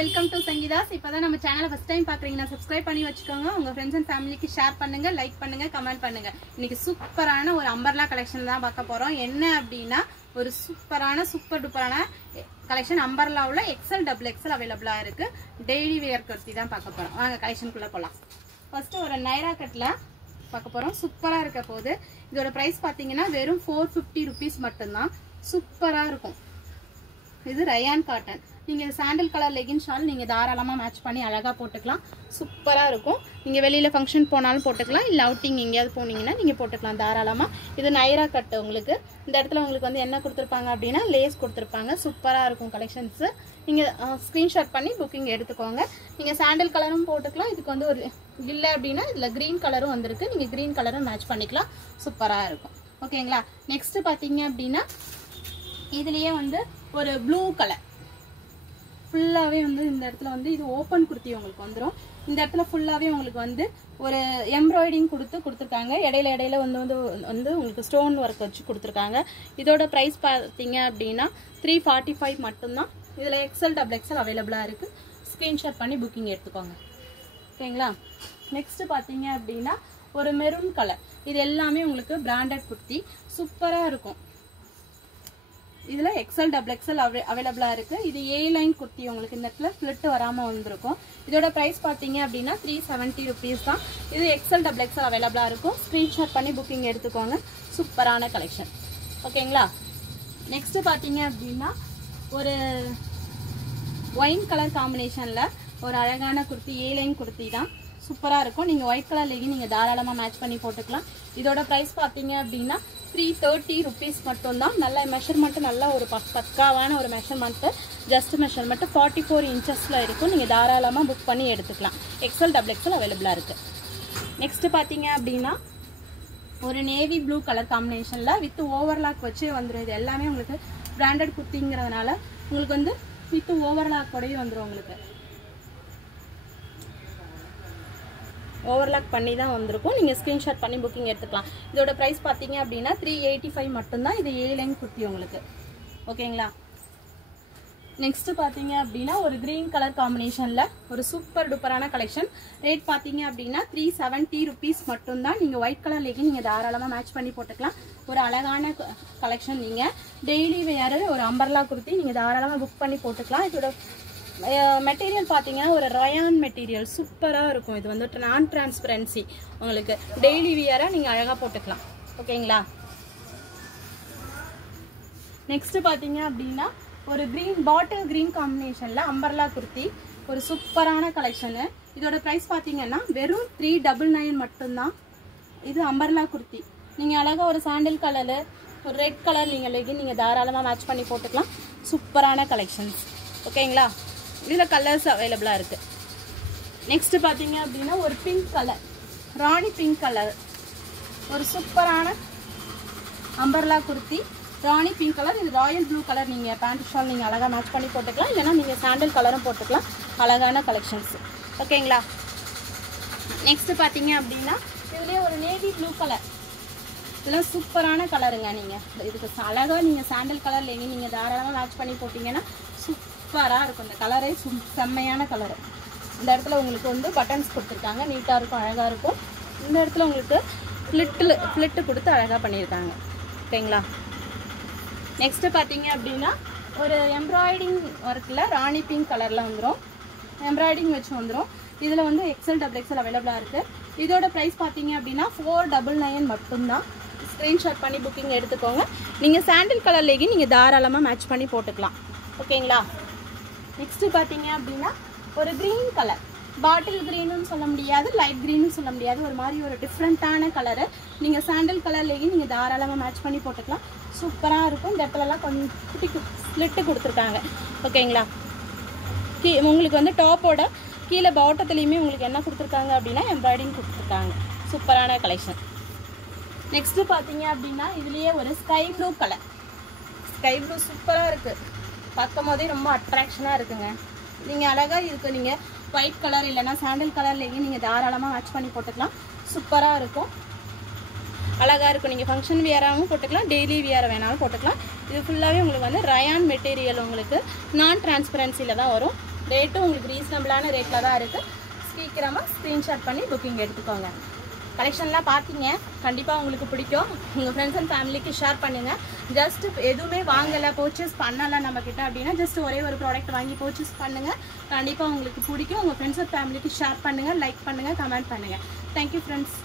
Welcome to Sangeetha's. இப்பதான் நம்ம சேனலை ஃபர்ஸ்ட் டைம் பாக்குறீங்கன்னா சப்ஸ்கிரைப் பண்ணி வச்சுக்கோங்க. உங்க ஃப்ரெண்ட்ஸ் அண்ட் ஃபேமிலிக்கு ஷேர் பண்ணுங்க, லைக் பண்ணுங்க, கமெண்ட் பண்ணுங்க. இன்னைக்கு சூப்பரான ஒரு அம்பர்லா கலெக்ஷன் தான் பார்க்க போறோம். என்ன அப்படின்னா ஒரு சூப்பர் டூப்பரான கலெக்ஷன் அம்பர்லாவில் எக்ஸல் டபுள் எக்ஸல் அவைலபிளா இருக்கு. டெய்லி வியர் குர்த்தி தான் பார்க்க போறோம். வாங்க கலெக்ஷனுக்குள்ள போலாம். ஃபர்ஸ்ட் ஒரு நைரா கட்ல பார்க்க போறோம். சூப்பரா இருக்க போது. இதோட பிரைஸ் பாத்தீங்கன்னா வெறும் 450 rupees மட்டும்தான். சூப்பரா இருக்கும். இது ரயான் காட்டன். நீங்க சாண்டல் கலர் லெகின் ஷால் நீங்க தாராளமா மேட்ச் பண்ணி அழகா போட்டுக்கலாம். சூப்பரா இருக்கும். நீங்க வெளியில ஃபங்க்ஷன் போனாலும் போட்டுக்கலாம், இல்ல அவுட்டிங் எங்கேயாவது போனீங்கன்னா நீங்க போட்டுக்கலாம் தாராளமா. இது நைரா கட். உங்களுக்கு இந்த இடத்துல உங்களுக்கு வந்து என்ன கொடுத்துருப்பாங்க அப்படின்னா லேஸ் கொடுத்துருப்பாங்க. சூப்பரா இருக்கும் கலெக்ஷன்ஸ். நீங்க ஸ்கிரீன்ஷாட் பண்ணி புக்கிங் எடுத்துக்கோங்க. நீங்க சாண்டல் கலரும் போட்டுக்கலாம். இதுக்கு வந்து ஒரு இல்ல அப்படின்னா இதுல கிரீன் கலரும் வந்திருக்கு. நீங்க கிரீன் கலரும் மேட்ச் பண்ணிக்கலாம். சூப்பரா இருக்கும். ஓகேங்களா? நெக்ஸ்ட் பாத்தீங்க அப்படின்னா இதுலயே வந்து ஒரு ப்ளூ கலர் ஃபுல்லாவே வந்து இந்த இடத்துல வந்து இது ஓப்பன் குர்த்தி உங்களுக்கு வந்துடும். இந்த இடத்துல ஃபுல்லாவே உங்களுக்கு வந்து ஒரு எம்ப்ராய்டிங் கொடுத்துருக்காங்க. இடையில வந்து உங்களுக்கு ஸ்டோன் ஒர்க் வச்சு கொடுத்துருக்காங்க. இதோட ப்ரைஸ் பார்த்தீங்க அப்படின்னா 345 மட்டும்தான். இதில் எக்ஸல் டபுள் எக்ஸல் அவைலபிளாக இருக்குது. ஸ்க்ரீன்ஷாட் பண்ணி புக்கிங் எடுத்துக்கோங்க. ஓகேங்களா? நெக்ஸ்ட் பார்த்தீங்க அப்படின்னா ஒரு மெரூன் கலர். இது எல்லாமே உங்களுக்கு பிராண்டட் குர்த்தி. சூப்பராக இருக்கும். இதுல எக்ஸல் டபுள் எக்ஸல் அவைலபிளா இருக்கு. இது ஏ லைன் குர்த்தி. உங்களுக்கு இந்த இடத்துல ஸ்பிளிட் வராம வந்திருக்கும். இதோட பிரைஸ் பாத்தீங்க அப்படின்னா 370 rupees தான். இது எக்ஸல் டபுள் எக்ஸல் அவைலபிளா இருக்கும். ஸ்கிரீன்ஷாட் பண்ணி புக்கிங் எடுத்துக்கோங்க. சூப்பரான கலெக்ஷன். ஓகேங்களா? நெக்ஸ்ட் பாத்தீங்க அப்படின்னா ஒரு ஒயின் கலர் காம்பினேஷன்ல ஒரு அழகான குர்த்தி. ஏ லைன் குர்த்தி தான். சூப்பரா இருக்கும். நீங்க ஒயிட் கலர் லெகின் நீங்க தாராளமா மேட்ச் பண்ணி போட்டுக்கலாம். இதோட பிரைஸ் பாத்தீங்க அப்படின்னா 330 rupees மட்டும்தான். நல்ல மெஷர்மெண்ட், நல்ல ஒரு பக்காவான ஒரு மெஷர்மெண்ட். ஜஸ்ட் மெஷர்மெண்ட் 44 inchesல இருக்கும். நீங்க தாராளமா புக் பண்ணி எடுத்துக்கலாம். எக்ஸல் டபுள் எக்ஸல் அவைலபிளா இருக்கு. நெக்ஸ்ட் பாத்தீங்க அப்படின்னா ஒரு நேவி ப்ளூ கலர் காம்பினேஷன்ல வித் ஓவர்லாக் வச்சு வந்துடும். இது எல்லாமே உங்களுக்கு பிராண்டட் குர்த்திங்கிறதுனால உங்களுக்கு வந்து வித் ஓவர்லாக் கூடயும் வந்துடும். உங்களுக்கு ஓவர்லாக் பண்ணி தான் வந்திருக்கும். நீங்கள் ஸ்க்ரீன்ஷாட் பண்ணி புக்கிங் எடுத்துக்கலாம். இதோட ப்ரைஸ் பார்த்தீங்க அப்படின்னா 385 மட்டும்தான். இது ஏ லைன் குர்த்தி உங்களுக்கு. ஓகேங்களா? நெக்ஸ்ட் பார்த்தீங்க அப்படின்னா ஒரு கிரீன் கலர் காம்பினேஷனில் ஒரு சூப்பர் டூப்பரான கலெக்ஷன். ரேட் பார்த்தீங்க அப்படின்னா 370 rupees மட்டும்தான். நீங்கள் ஒயிட் கலர் லெகின் நீங்கள் தாராளமாக மேட்ச் பண்ணி போட்டுக்கலாம். ஒரு அழகான கலெக்ஷன். நீங்கள் டெய்லி வேறு ஒரு அம்பர்லா குர்த்தி நீங்கள் தாராளமாக புக் பண்ணி போட்டுக்கலாம். இதோட மெட்டீரியல் பார்த்தீங்கன்னா ஒரு ரயான் மெட்டீரியல். சூப்பராக இருக்கும். இது வந்து நான் டிரான்ஸ்பரன்சி. உங்களுக்கு டெய்லி வியராக நீங்கள் அழகாக போட்டுக்கலாம். ஓகேங்களா? நெக்ஸ்ட் பார்த்தீங்க அப்படின்னா ஒரு கிரீன் பாட்டில் கிரீன் காம்பினேஷனில் அம்பர்லா குர்த்தி. ஒரு சூப்பரான கலெக்ஷனு. இதோட ப்ரைஸ் பார்த்தீங்கன்னா வெறும் 399 மட்டும்தான். இது அம்பர்லா குர்த்தி. நீங்கள் அழகாக ஒரு சாண்டில் கலரு ஒரு ரெட் கலர் நீங்கள் லெகின் நீங்கள் தாராளமாக மேட்ச் பண்ணி போட்டுக்கலாம். சூப்பரான கலெக்ஷன்ஸ். ஓகேங்களா? இதில் கலர்ஸ் அவைலபிளாக இருக்குது. நெக்ஸ்ட் பார்த்தீங்க அப்படின்னா ஒரு பிங்க் கலர், ராணி பிங்க் கலர். ஒரு சூப்பரான அம்பர்லா குர்த்தி. ராணி பிங்க் கலர். இது ராயல் ப்ளூ கலர். நீங்கள் பேண்ட் ஷால் நீங்கள் அழகாக மேட்ச் பண்ணி போட்டுக்கலாம். இல்லைனா நீங்கள் சாண்டல் கலரும் போட்டுக்கலாம். அழகான கலெக்ஷன்ஸ். ஓகேங்களா? நெக்ஸ்ட் பார்த்தீங்க அப்படின்னா இதுலேயே ஒரு நேவி ப்ளூ கலர். இதெல்லாம் சூப்பரான கலருங்க. நீங்கள் இதுக்கு அழகாக நீங்கள் சாண்டல் கலர் லெகின் நீங்கள் தாராளமாக மேட்ச் பண்ணி போட்டிங்கன்னா சூப்பராக இருக்கும். இந்த கலரே செம்மையான கலரு. இந்த இடத்துல உங்களுக்கு வந்து பட்டன்ஸ் கொடுத்துருக்காங்க. நீட்டாக இருக்கும், அழகாக இருக்கும். இந்த இடத்துல உங்களுக்கு ஃப்ளிட்டு கொடுத்து அழகாக பண்ணியிருக்காங்க. ஓகேங்களா? நெக்ஸ்ட்டு பார்த்தீங்க அப்படின்னா ஒரு எம்ப்ராய்டிங் ஒர்க்கில் ராணி பிங்க் கலரில் வந்துடும். எம்ப்ராய்டிங் வச்சு வந்துடும். இதில் வந்து எக்ஸல் டபுள் எக்ஸல் அவைலபிளாக இருக்குது. இதோட ப்ரைஸ் பார்த்தீங்க அப்படின்னா 499 மட்டும்தான். ஸ்க்ரீன்ஷாட் பண்ணி புக்கிங் எடுத்துக்கோங்க. நீங்கள் சாண்டில் கலர் லெகின் நீங்கள் தாராளமாக மேட்ச் பண்ணி போட்டுக்கலாம். ஓகேங்களா? நெக்ஸ்ட் பார்த்தீங்க அப்படின்னா ஒரு கிரீன் கலர். பாட்டில் கிரீனுன்னு சொல்ல முடியாது, லைட் கிரீனுன்னு சொல்ல முடியாது. ஒரு மாதிரி ஒரு டிஃப்ரெண்ட்டான கலரு. நீங்கள் சாண்டல் கலர் லெகின் நீங்கள் தாராளமாக மேட்ச் பண்ணி போட்டுக்கலாம். சூப்பராக இருக்கும். இந்த இடத்துலலாம் கொஞ்சம் குட்டி ஸ்லிட்டு கொடுத்துருக்காங்க. ஓகேங்களா? உங்களுக்கு வந்து டாப்போட கீழே பாட்டத்துலேயுமே உங்களுக்கு என்ன கொடுத்துருக்காங்க அப்படின்னா எம்ப்ராய்டிங் கொடுத்துருக்காங்க. சூப்பரான கலெக்ஷன். நெக்ஸ்ட்டு பார்த்தீங்க அப்படின்னா இதுலேயே ஒரு sky blue colour. Sky blue சூப்பராக இருக்குது. பார்க்கும் போதே ரொம்ப அட்ராக்ஷனாக இருக்குங்க. நீங்கள் அழகாக இருக்குது. நீங்கள் ஒயிட் கலர் இல்லைனா சாண்டல் கலர் லெகின் நீங்கள் தாராளமாக மேட்ச் பண்ணி போட்டுக்கலாம். சூப்பராக இருக்கும், அழகாக இருக்கும். நீங்கள் ஃபங்க்ஷன் வியராகவும் போட்டுக்கலாம், டெய்லி வியர் வேணாலும் போட்டுக்கலாம். இது ஃபுல்லாகவே உங்களுக்கு வந்து ரயான் மெட்டீரியல். உங்களுக்கு நான் டிரான்ஸ்பரன்சியில் தான் வரும். ரேட்டும் உங்களுக்கு ரீசனபிளான ரேட்டில் தான் இருக்குது. சீக்கிரமாக ஸ்க்ரீன்ஷாட் பண்ணி புக்கிங் எடுத்துக்கோங்க. கலெக்ஷன்லாம் பார்த்தீங்க, கண்டிப்பாக உங்களுக்கு பிடிக்கும். உங்கள் ஃப்ரெண்ட்ஸ் அண்ட் ஃபேமிலிக்கு ஷேர் பண்ணுங்கள். ஜஸ்ட் எதுவுமே வாங்கலை, பர்ச்சேஸ் பண்ணலை நம்மக்கிட்ட அப்படின்னா ஜஸ்ட் ஒரே ஒரு ப்ராடக்ட் வாங்கி பர்ச்சேஸ் பண்ணுங்கள். கண்டிப்பாக உங்களுக்கு பிடிக்கும். உங்கள் ஃப்ரெண்ட்ஸ் அண்ட் ஃபேமிலிக்கு ஷேர் பண்ணுங்கள், லைக் பண்ணுங்கள், கமெண்ட் பண்ணுங்கள். Thank you friends.